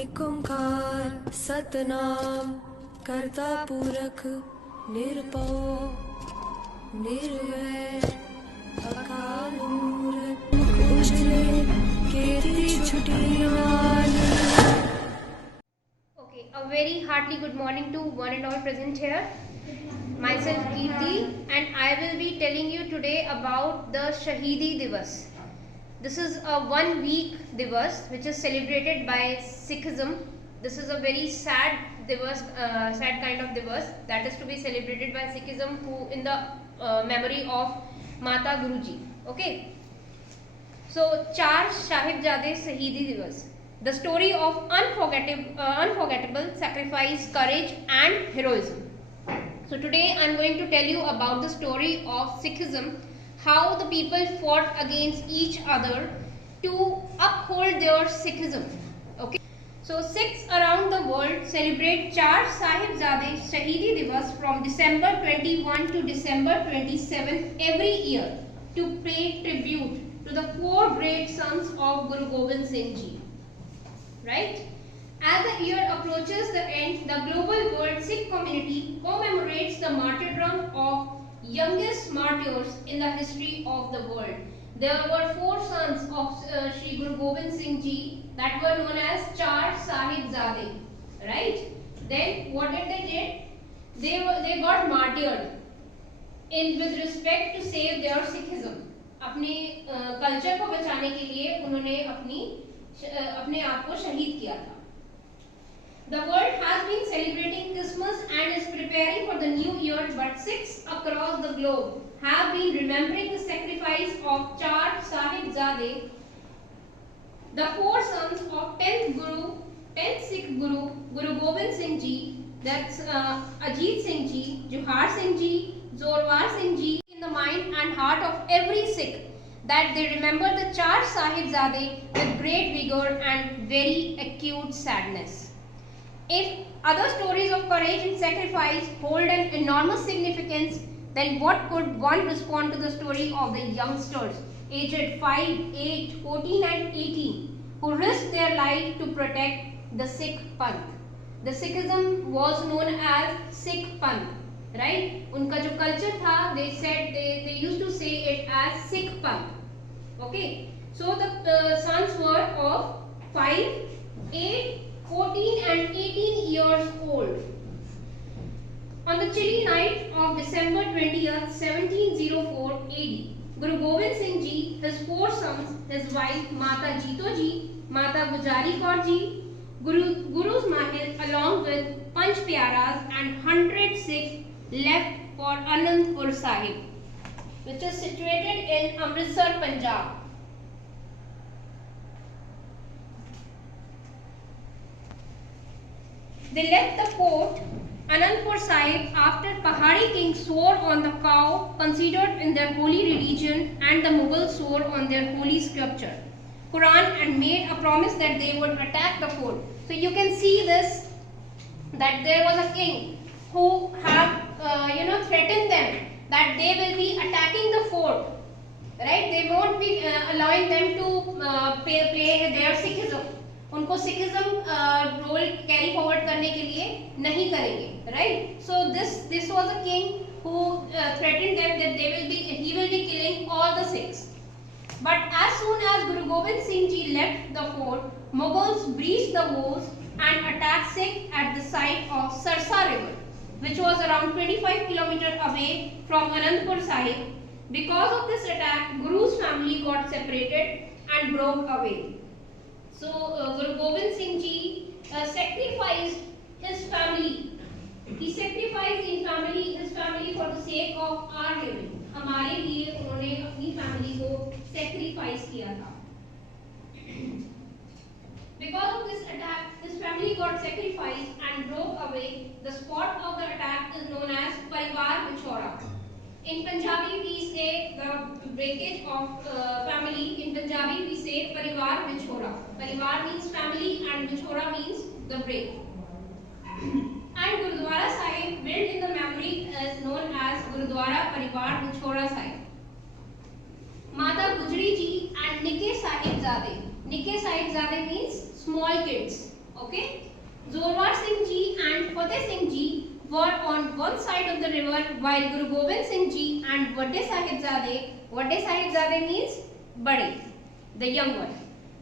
एक ओंकार सतनाम करता पुरख निरभउ निर्वैर अकाल मूरत उजले कीर्ति छुटी नाल। Okay, a very hearty good morning to one and all present here. Myself Kirti, and I will be telling you today about the Shahidi Divas. This is a 1 week Divas which is celebrated by Sikhism. This is a very sad Divas, sad kind of Divas that is to be celebrated by Sikhism who in the memory of Mata Guruji. Okay. So, Char Sahibzade Shahidi Divas. The story of unforgettable sacrifice, courage and heroism. So today I am going to tell you about the story of Sikhism, how the people fought against each other to uphold their Sikhism. Okay. So Sikhs around the world celebrate Char Sahibzade Shahidi Divas from December 21 to December 27 every year to pay tribute to the 4 great sons of Guru Gobind Singh Ji. Right? As the year approaches the end, the global world Sikh community commemorates the martyrdom of youngest martyrs in the history of the world. There were 4 sons of Sri Guru Gobind Singh Ji that were known as Char Sahibzade. Right? Then what did they did? They got martyred with respect to save their Sikhism. अपने culture को बचाने के लिए उन्होंने अपने आप को शहीद किया था. The world has been celebrating Christmas and is preparing for the new year, but Sikhs across the globe have been remembering the sacrifice of Char Sahibzade, the 4 sons of 10th Sikh Guru, Guru Gobind Singh Ji, that's Ajit Singh Ji, Juhar Singh Ji, Zorwar Singh Ji, in the mind and heart of every Sikh, that they remember the Char Sahibzade with great vigor and very acute sadness. If other stories of courage and sacrifice hold an enormous significance, then what could one respond to the story of the youngsters aged 5, 8, 14 and 18 who risked their life to protect the Sikh Panth? The Sikhism was known as Sikh Panth, right? उनका जो culture था, they used to say it as Sikh Panth. Okay, so the sons were of 5, 8, 14 and 18 years old. On the chilly night of December 20th, 1704 AD, Guru Gobind Singh Ji, his 4 sons, his wife Mata Jito Ji, Mata Gujari Kaur Ji, Guru's Mahil along with Panch Pyaras and 100 Sikhs left for Anandpur Sahib, which is situated in Amritsar, Punjab. They left the fort Anandpur Sahib after Pahari king swore on the cow considered in their holy religion and the Mughals swore on their holy scripture, Quran, and made a promise that they would attack the fort. So you can see this, that there was a king who have threatened them that they will be attacking the fort, right? They won't be allowing them to play their Sikhism. उनको Sikhism role carry forward करने के लिए नहीं करेंगे, right? So this was a king who threatened them that he will be killing all the Sikhs. But as soon as Guru Gobind Singh Ji left the fort, Mughals breached the walls and attacked Sikh at the site of Sarsa River, which was around 25 kilometers away from Anandpur Sahib. Because of this attack, Guru's family got separated and broke away. So Guru Gobind Singh Ji sacrificed his family. He sacrificed his family for the sake of our living. हमारे लिए उन्होंने अपनी family को sacrifice किया था. Because of this attack, his family got sacrificed and broke away. The spot of the attack is known as Parivar Vichhora. In Punjabi we say the breakage of family. In Punjabi we say Parivar Vichhora. Parivar means family and Vichhora means the break. And Gurudwara Sahib, built in the memory, is known as Gurudwara Parivar Vichhora Sahib. Mata Gujri Ji and Nikke Sahibzade. Nikke Sahibzade means small kids Okay, Zorwar Singh Ji and Fateh Singh Ji were on one side of the river, while Guru Gobind Singh Ji and Vadde Sahibzade means Bade, the young one.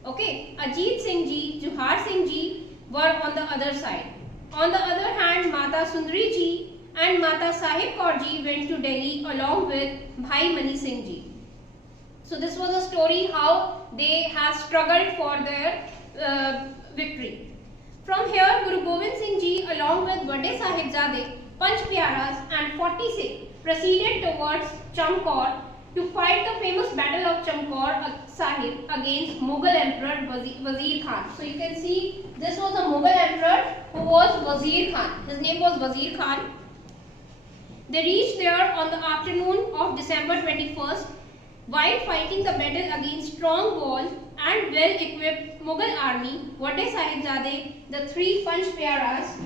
Okay, Ajit Singh Ji, Juhar Singh Ji were on the other side. On the other hand, Mata Sundari Ji and Mata Sahib Kaur Ji went to Delhi along with Bhai Mani Singh Ji. So this was a story how they have struggled for their victory. From here, Guru Gobind Singh Ji along with Vadde Sahibzade, Panch Pyaras and 40 Sikh proceeded towards Chamkaur to fight the famous battle of Chamkaur Sahib against Mughal Emperor Wazir Khan. So you can see this was a Mughal Emperor who was Wazir Khan. His name was Wazir Khan. They reached there on the afternoon of December 21st. While fighting the battle against strong wall and well-equipped Mughal army, Vadde Sahibzade, the three Panch Pyaras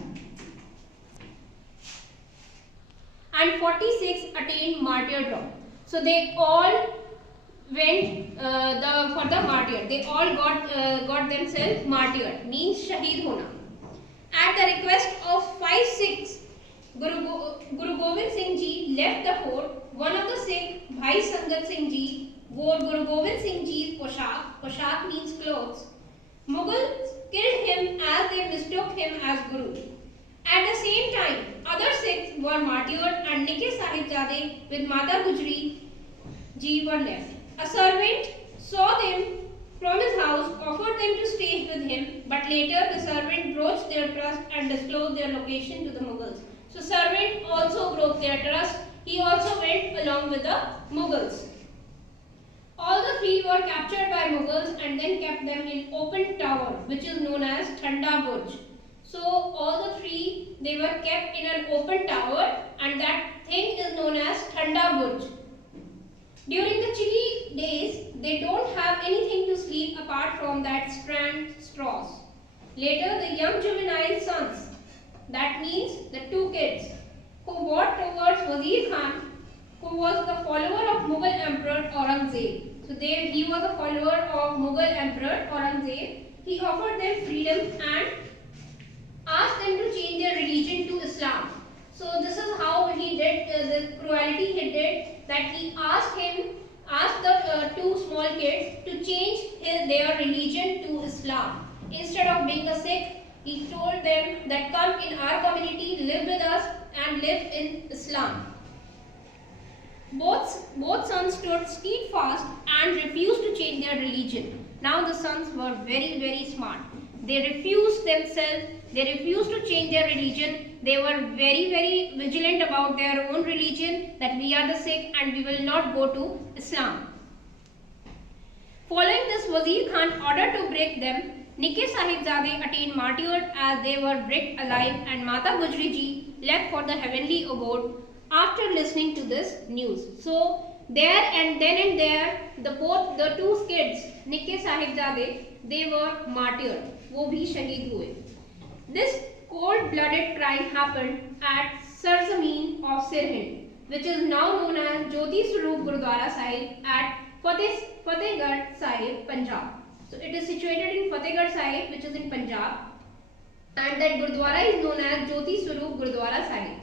and 46 attained martyrdom. So they all went for the martyr. They all got themselves martyred, means Shaheed Hona. At the request of 5 Sikhs, Guru Gobind Singh Ji left the fort. One of the Sikh, Bhai Sangat Singh Ji, wore Guru Gobind Singh Ji's poshak. Poshak means clothes. Mughals killed him as they mistook him as Guru. At the same time, other Sikhs were martyred and Nikke Sahibzade with Mata Gujri Ji were left. A servant saw them from his house, offered them to stay with him, but later the servant broached their trust and disclosed their location to the Mughals. So servant also broke their trust. He also went along with the Mughals. All the three were captured by Mughals and then kept them in open tower, which is known as Thanda Burj. So all the three, they were kept in an open tower, and that thing is known as Thanda Burj. During the chilly days, they don't have anything to sleep apart from that strand straws. Later, the young juvenile sons, that means the two kids, who walked towards Wazir Khan, who was the follower of Mughal Emperor Aurangzeb. So he was a follower of Mughal Emperor Aurangzeb. He offered them freedom and asked them to change their religion to Islam. So this is how he did the cruelty he did, that he asked the two small kids to change their religion to Islam. Instead of being a Sikh, he told them that come in our community, live with us and live in Islam. Both sons stood steadfast and refused to change their religion. Now the sons were very, very smart. They refused themselves, they refused to change their religion. They were very, very vigilant about their own religion, that we are the Sikh and we will not go to Islam. Following this Wazir Khan order to break them, Nikke Sahibzade attained martyrdom as they were bricked alive, and Mata Gujri Ji left for the heavenly abode after listening to this news. So there and there, both the two kids, Nikke Sahibzade, they were martyred. वो भी शहीद हुए. This cold-blooded crime happened at Sarzameen of Sirhind, which is now known as Jyoti Swaroop Gurudwara Sahib at Fatehgarh Sahib, Punjab. So it is situated in Fatehgarh Sahib, which is in Punjab, and that Gurudwara is known as Jyoti Swaroop Gurudwara Sahib.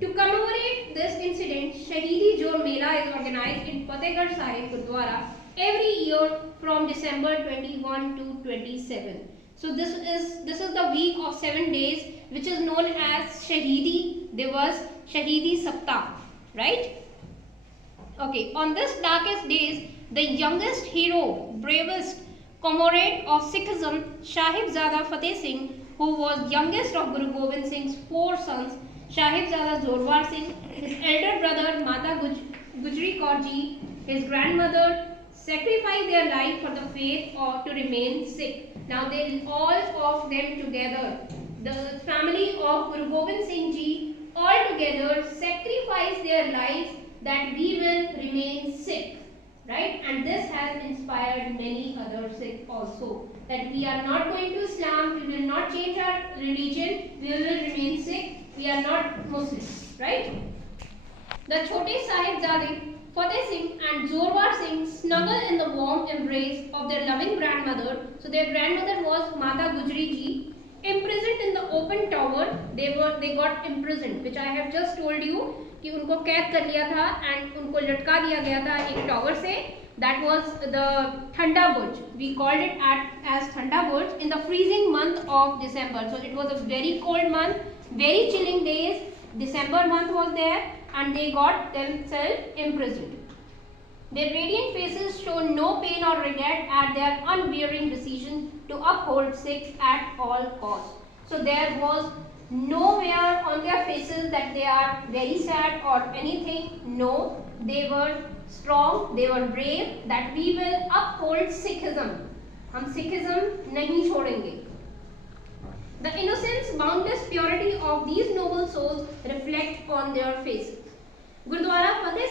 To commemorate this incident, Shahidi Jor Mela is organized in Fatehgarh Sahib Gurudwara every year from December 21 to 27. So this is the week of 7 days, which is known as Shahidi Divas, Shahidi Saptah, right? Okay, on this darkest days, the youngest hero, bravest comrade of Sikhism, Sahibzada Fateh Singh, who was youngest of Guru Gobind Singh's 4 sons, Sahibzada Zorwar Singh, his elder brother Mata Gujri Kaur Ji, his grandmother, sacrificed their life for the faith or to remain Sikh. Now they all of them together, the family of Guru Gobind Singh Ji, all together sacrificed their lives that we will remain Sikh, right? And this has inspired many other Sikh also, that we are not going to Islam, we will not change our religion, we will remain Sikh, we are not Muslims, right? The Chote Sahibzade, Fateh Singh and Zorwar Singh snuggle in the warm embrace of their loving grandmother. So their grandmother was Mata Gujri Ji. they got imprisoned, which I have just told you कि उनको कैद कर लिया था and उनको लटका दिया गया था एक टॉवर से. That was the Thanda Burj. We called it as Thanda Burj in the freezing month of December. So it was a very cold month, very chilling days. December month was there and they got themselves imprisoned. Their radiant faces show no pain or regret at their unwearying decision to uphold Sikhs at all costs. So there was nowhere on their faces that they are very sad or anything. No, they were strong, they were brave, that we will uphold Sikhism. हम Sikhism नहीं छोड़ेंगे. The innocence, boundless purity of these noble souls reflect on their faces. Gurdwara Fateh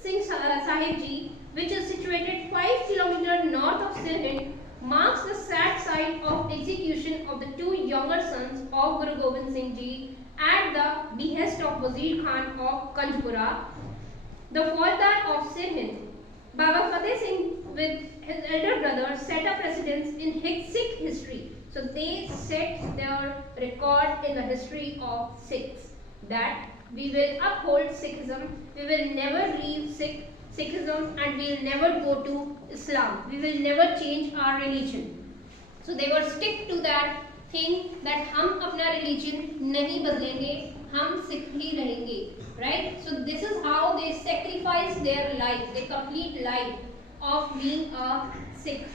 Singh Sahib Ji, which is situated 5 km north of Sirhind, marks the sad site of execution of the 2 younger sons of Guru Gobind Singh Ji at the behest of Wazir Khan of Kanjpura, the Faujdar of Sirhind. Baba Fateh Singh with his elder brother set a precedence in Sikh history. So they set their record in the history of Sikhs that we will uphold Sikhism, we will never leave Sikhism and we will never go to Islam. We will never change our religion. So they were stick to that thing that हम अपना religion नहीं बदलेंगे, हम Sikh ही रहेंगे, right? So this is how they sacrifice their life, their complete life of being a Sikh.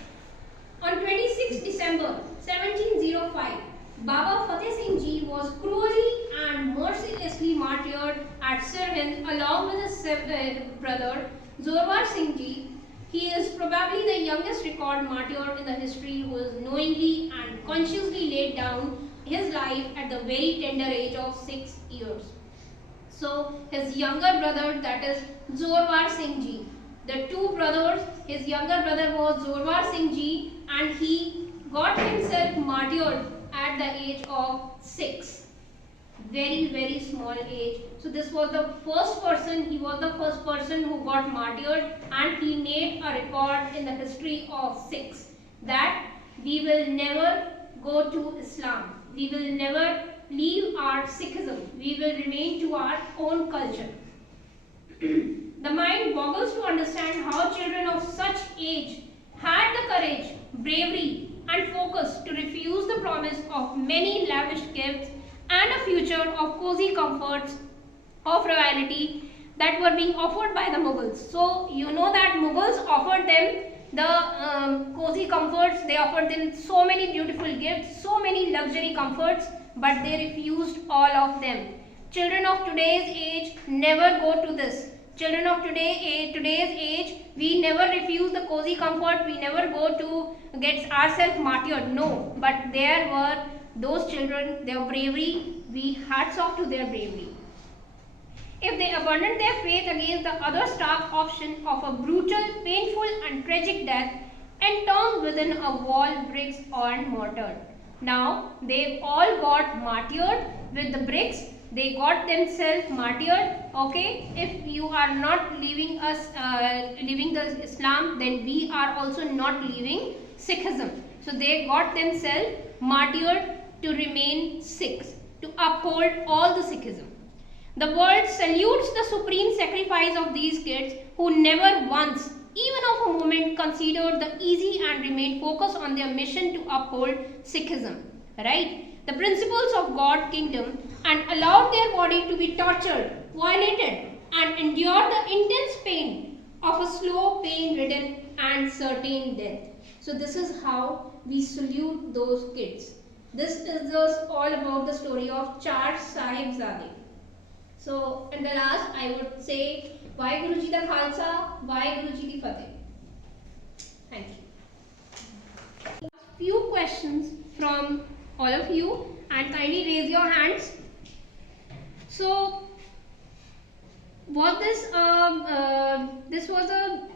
On 26 December 1705, Baba Fateh Singh Ji was cruelly and mercilessly martyred at Sirhind along with his brother Zorwar Singh Ji. He is probably the youngest recorded martyr in the history who has knowingly and consciously laid down his life at the very tender age of 6 years. So his younger brother, that is Zorwar Singh Ji. The 2 brothers, his younger brother was Zorwar Singh Ji and he got himself martyred at the age of 6. Very small age. So this was the first person, he was the first person who got martyred and he made a record in the history of Sikhs that we will never go to Islam. We will never leave our Sikhism. We will remain to our own culture. The mind boggles to understand how children of such age had the courage, bravery and focus to refuse the promise of many lavish gifts and a future of cozy comforts of royalty that were being offered by the Mughals. So you know that Mughals offered them the cozy comforts, they offered them so many beautiful gifts, so many luxury comforts, but they refused all of them. Children of today's age never go to this. Children of today's age, we never refuse the cozy comfort, we never go to get ourselves martyred. No, but there were those children, their bravery, we hats off to their bravery. If they abandoned their faith against the other stark option of a brutal, painful and tragic death entombed within a wall, bricks and mortar. Now they all got martyred with the bricks. They got themselves martyred. Okay, if you are not leaving us, leaving the Islam, then we are also not leaving Sikhism. So they got themselves martyred to remain Sikhs, to uphold all the Sikhism. The world salutes the supreme sacrifice of these kids who never once, even of a moment, considered the easy and remained focused on their mission to uphold Sikhism, right? The principles of God's kingdom and allowed their body to be tortured, violated and endured the intense pain of a slow, pain-ridden and certain death. So this is how we salute those kids. This is just all about the story of Char Sahibzade. So in the last I would say, Vaheguru Ji da Khalsa, Vaheguru Ji di Fateh. Thank you. Few questions from all of you and kindly raise your hands. So was this was a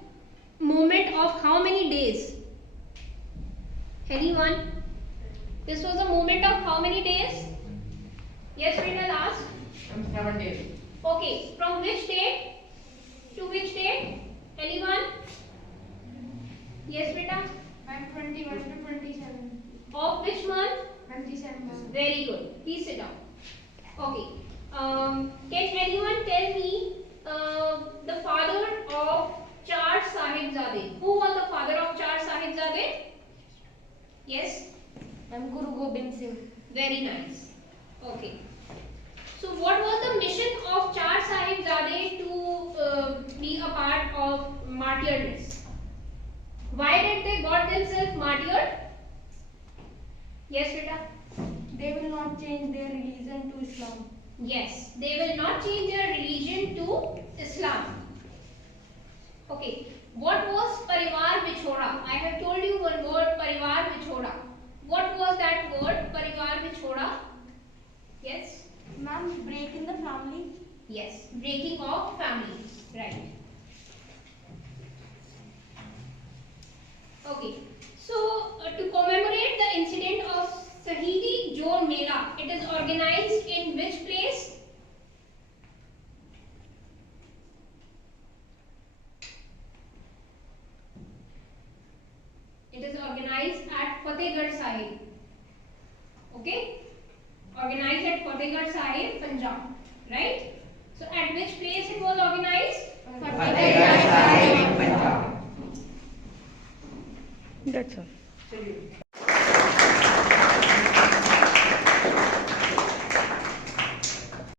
moment of how many days? Anyone? This was a moment of how many days? Yes, Rina, last? 7 days. Okay, from which date to which date? Anyone? Yes, Rita? 21 to 27 Of which month? and December. Very good. Please sit down. Okay. Can anyone tell me the father of Char Sahibzade? Who was the father of Char Sahibzade? Yes. Guru Gobind Singh. Very nice. Okay. So, what was the mission of Char Sahibzade to be a part of martyrdom? Why did they got themselves martyred? Yes, Rita. They will not change their religion to Islam. Yes, they will not change their religion to Islam. Okay. What was Parivar Bichoda? I have told you one word, Parivar Bichoda. What was that word, Parivar Bichoda? Yes. Ma'am, break in the family. Yes, breaking of families, right. Okay, so to commemorate the incident of Shahidi Jor Mela, it is organized in which place? It is organized at Fatehgarh Sahib. Okay, organized at Fatehgarh Sahib, Punjab, right? So at which place it was organized? Fatehgarh Sahib, Punjab. That's all.